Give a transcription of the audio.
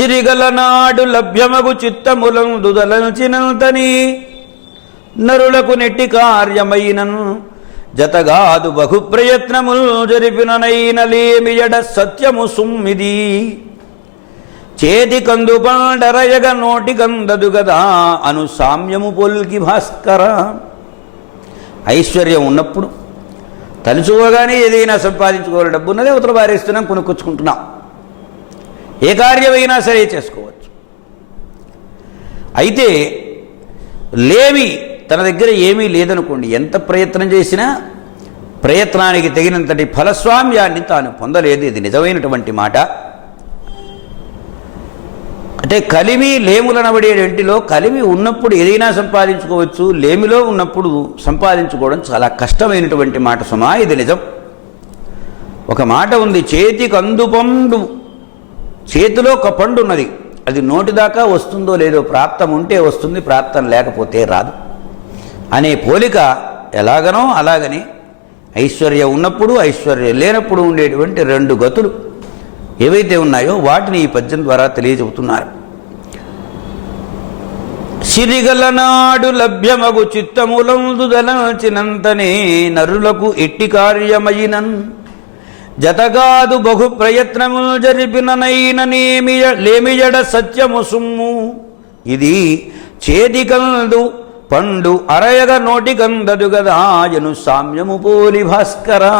చిరిగల నాడు లభ్యమగు చిత్తములను దలచినంతని నరులకు నెట్టి కార్యమైనను జతగాదు బహు ప్రయత్నములు జరిపిననైన లేమియడ సత్యము సుమ్మిది. చేతి కందు పాడరయగ నోటి కందదు గదా అను సామ్యము పొల్కి భాస్కర. ఐశ్వర్యం ఉన్నప్పుడు తలుచుకోగానే ఏదైనా సంపాదించుకోవాలి డబ్బు ఉన్నదే ఉత్తర పారేస్తున్నాం కొనుక్కొచ్చుకుంటున్నాం. ఏ కార్యమైనా సరే చేసుకోవచ్చు. అయితే లేమి తన దగ్గర ఏమీ లేదనుకోండి ఎంత ప్రయత్నం చేసినా ప్రయత్నానికి తగినంతటి ఫలస్వామ్యాన్ని తాను పొందలేదు. ఇది నిజమైనటువంటి మాట. అంటే కలిమి లేములనబడేటిలో కలిమి ఉన్నప్పుడు ఏదైనా సంపాదించుకోవచ్చు లేమిలో ఉన్నప్పుడు సంపాదించుకోవడం చాలా కష్టమైనటువంటి మాట సుమా ఇది నిజం. ఒక మాట ఉంది చేతికి అందుపండు చేతిలో ఒక పండు ఉన్నది అది నోటి దాకా వస్తుందో లేదో ప్రాప్తం ఉంటే వస్తుంది ప్రాప్తం లేకపోతే రాదు. అనే పోలిక ఎలాగనో అలాగని ఐశ్వర్యం ఉన్నప్పుడు ఐశ్వర్యం లేనప్పుడు ఉండేటువంటి రెండు గతులు ఏవైతే ఉన్నాయో వాటిని ఈ పద్యం ద్వారా తెలియజెబుతున్నారు. సిరిగలనాడు లభ్యమగు చిత్తములందు దలచినంతనే నరులకు ఎట్టి కార్యమయినన్ జతగాదు బహు ప్రయత్నములు జరిపిననైన నేమియ లేమియడ సత్యము సుమ్ము. ఇది చేతికందు పండు అరయగ నోటికందదు గదాయను సామ్యము పోలి భాస్కరా.